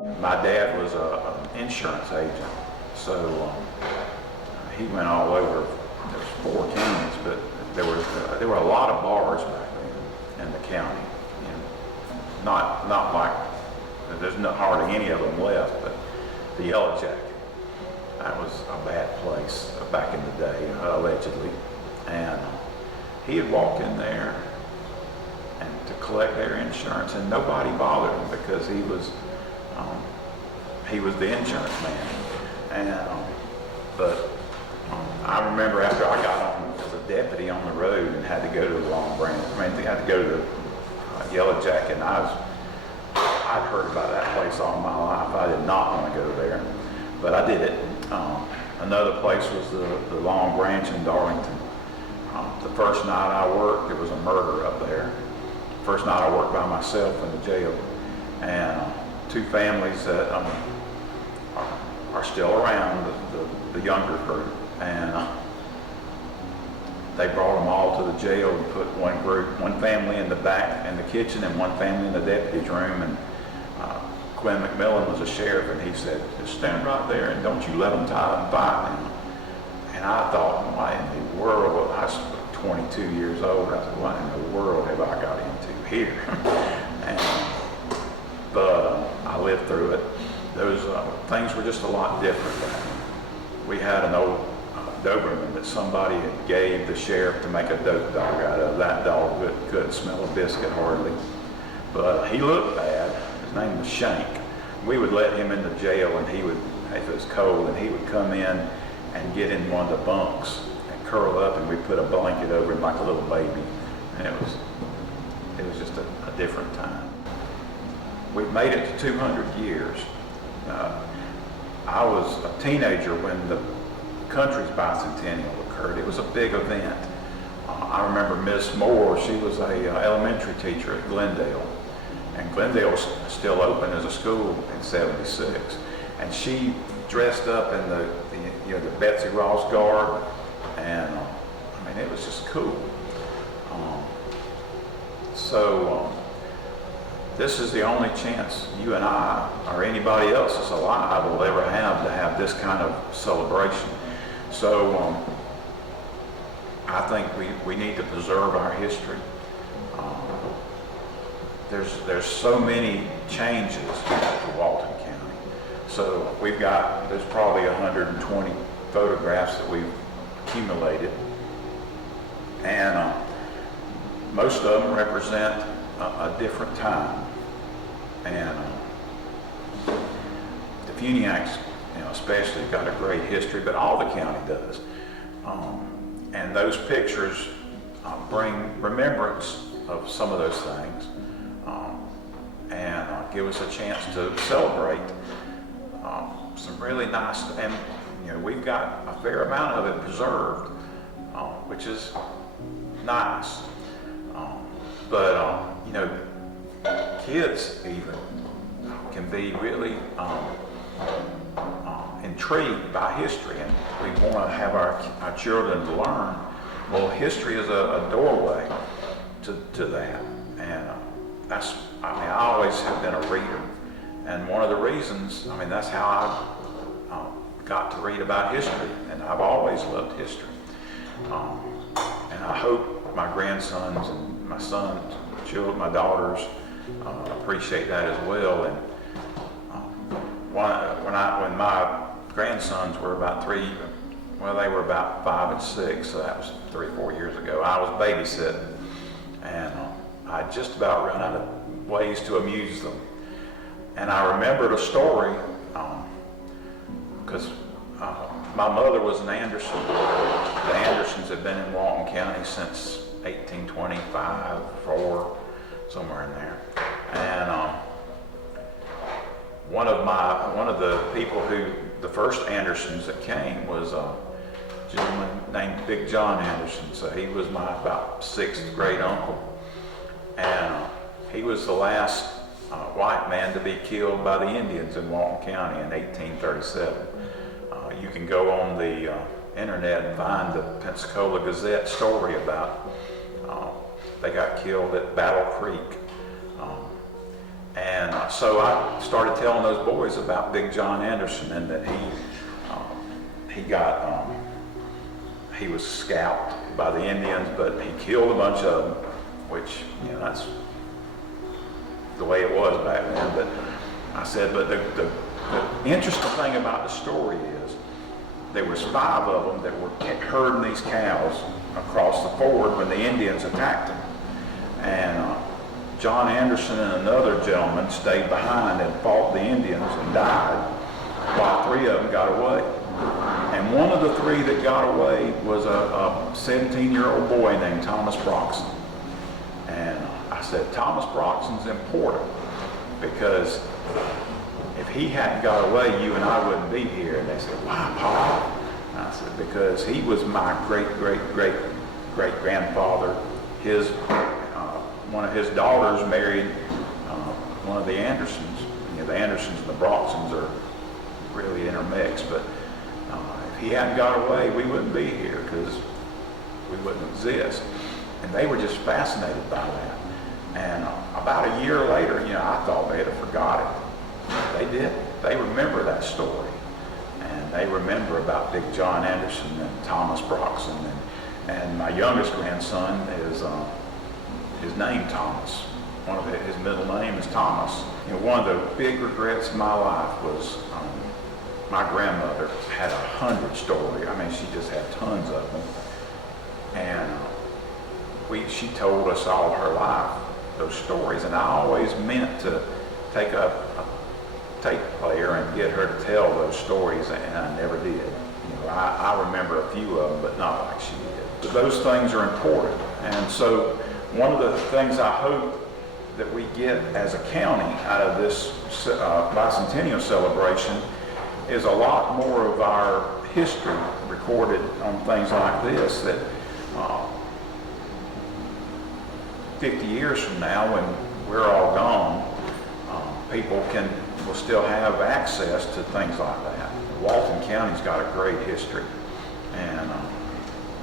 My dad was an insurance agent, so he went all over. There's 4 counties, but there were a lot of bars back then in the county, and not like there's not hardly any of them left. But the Yellow Jacket, that was a bad place back in the day, allegedly, and he had walked in there and to collect their insurance, and nobody bothered him because he was the insurance man. And but I remember after I got on as a deputy on the road and had to go to the Long Branch, had to go to the Yellow Jacket, and I'd heard about that place all my life. I did not want to go there, but I did it. Another place was the Long Branch in Darlington. The first night I worked, there was a murder up there. First night I worked by myself in the jail, and 2 families that are still around, the younger group, and they brought them all to the jail and put one family in the back in the kitchen and one family in the deputy's room. And Quinn McMillan was a sheriff, and he said, "Just stand right there and don't you let them tie and fight now." And I thought, why in the world? I was 22 years old. I said, what in the world have I got into here? But I lived through it. Those things were just a lot different. We had an old Doberman that somebody had gave the sheriff to make a dope dog out of. That dog couldn't smell a biscuit hardly, but he looked bad. His name was Shank. We would let him in the jail, and he would, if it was cold, and he would come in and get in one of the bunks and curl up, and we'd put a blanket over him like a little baby. And it was just a different time. We've made it to 200 years. I was a teenager when the country's bicentennial occurred. It was a big event. I remember Miss Moore. She was a elementary teacher at Glidewell, and Glidewell was still open as a school in '76. And she dressed up in the Betsy Ross garb, and it was just cool. This is the only chance you and I, or anybody else that's alive, will ever have to have this kind of celebration. So I think we need to preserve our history. There's so many changes to Walton County. So there's probably 120 photographs that we've accumulated, and most of them represent a different time. And the Funiacs, especially, got a great history, but all the county does. And those pictures bring remembrance of some of those things, and give us a chance to celebrate some really nice. And we've got a fair amount of it preserved, which is nice. But kids even can be really intrigued by history, and we want to have our children to learn. Well, history is a doorway to that, and I always have been a reader, and one of the reasons, that's how I got to read about history, and I've always loved history. And I hope my grandsons and my sons, my daughters, appreciate that as well. And when my grandsons were about they were about 5 and 6, so that was 3 or 4 years ago. I was babysitting, and I just about run out of ways to amuse them. And I remembered a story, because my mother was an Anderson. The Andersons had been in Walton County since 1825, 4, somewhere in there. And one of the people the first Andersons that came was a gentleman named Big John Anderson. So he was my about 6th great uncle, and he was the last white man to be killed by the Indians in Walton County in 1837. You can go on the internet and find the Pensacola Gazette story about they got killed at Battle Creek. And so I started telling those boys about Big John Anderson, and that he was scalped by the Indians, but he killed a bunch of them, which, that's the way it was back then. But I said, but the interesting thing about the story is there was 5 of them that were herding these cows across the ford when the Indians attacked them. And John Anderson and another gentleman stayed behind and fought the Indians and died, while 3 of them got away. And one of the 3 that got away was a 17-year-old boy named Thomas Broxton. And I said, Thomas Broxton's important, because if he hadn't got away, you and I wouldn't be here. And they said, why, Paul? And I said, because he was my great-great-great-great-grandfather. One of his daughters married one of the Andersons. The Andersons and the Broxtons are really intermixed, but if he hadn't got away, we wouldn't be here, because we wouldn't exist. And they were just fascinated by that. And about a year later, I thought they'd have forgot it. They did. They remember that story. And they remember about Big John Anderson and Thomas Broxton. And my youngest grandson is his name Thomas. His middle name is Thomas. One of the big regrets of my life was my grandmother had 100 stories. I mean, she just had tons of them. And she told us all her life those stories. And I always meant to take a tape player and get her to tell those stories, and I never did. I remember a few of them, but not like she did. But those things are important. And so one of the things I hope that we get as a county out of this bicentennial celebration is a lot more of our history recorded on things like this, that 50 years from now, when we're all gone, people will still have access to things like that. Walton County's got a great history, and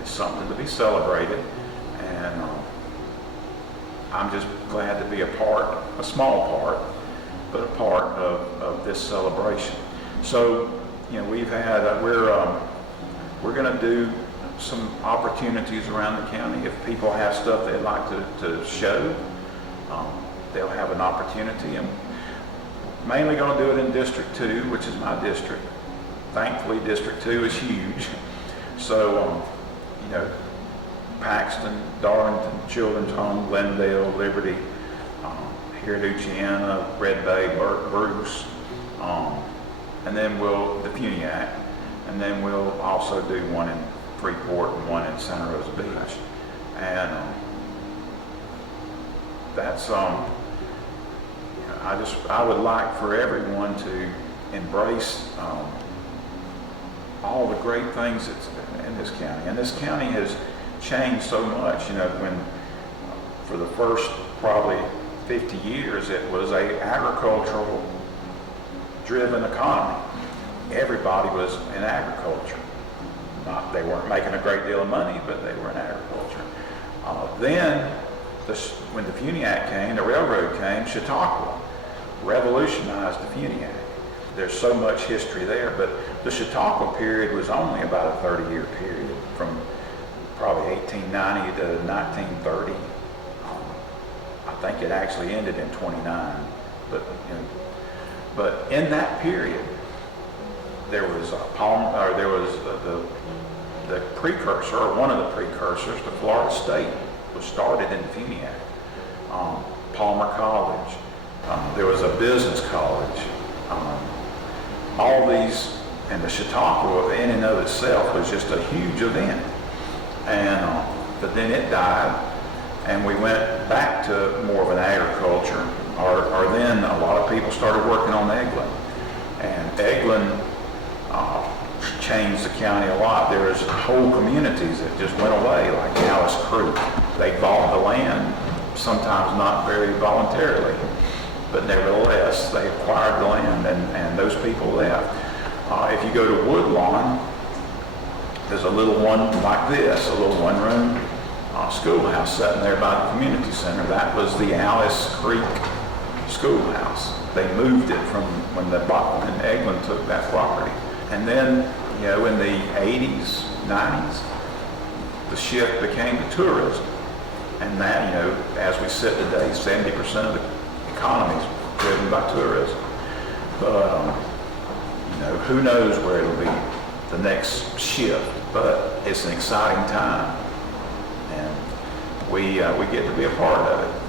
it's something to be celebrated. And I'm just glad to be a small part, but a part of this celebration. So, we've had, we're going to do some opportunities around the county. If people have stuff they'd like to show, they'll have an opportunity. And mainly going to do it in District 2, which is my district. Thankfully, District 2 is huge. So, Paxton, Darlington, Children's Home, Glendale, Liberty, here at Uchiana, Red Bay, Bruce, and then the Funiac, and then we'll also do one in Freeport and one in Santa Rosa Beach. And that's I would like for everyone to embrace all the great things that's in this county. And this county has changed so much. When for the first probably 50 years, it was a agricultural driven economy. Everybody was in agriculture. They weren't making a great deal of money, but they were in agriculture. Then, when the Funiac came, the railroad came, Chautauqua revolutionized the Funiac. There's so much history there, but the Chautauqua period was only about a 30-year period, from probably 1890 to 1930. I think it actually ended in 29, but in that period, there was the precursor, or one of the precursors to Florida State was started in Funiac. Palmer College. There was a business college. All these, and the Chautauqua in and of itself was just a huge event. And but then it died, and we went back to more of an agriculture. Or then a lot of people started working on Eglin, and Eglin changed the county a lot. There was whole communities that just went away, like Alice Creek. They bought the land, sometimes not very voluntarily, but nevertheless, they acquired the land, and those people left. If you go to Woodlawn, there's a little one like this, a little one-room schoolhouse sitting there by the community center. That was the Alice Creek schoolhouse. They moved it from when Eglin took that property. And then, you know, in the 80s, 90s, the shift became to tourism. And that, you know, as we sit today, 70% of the economy is driven by tourism. But, you know, who knows where it'll be the next shift, but it's an exciting time. And we get to be a part of it.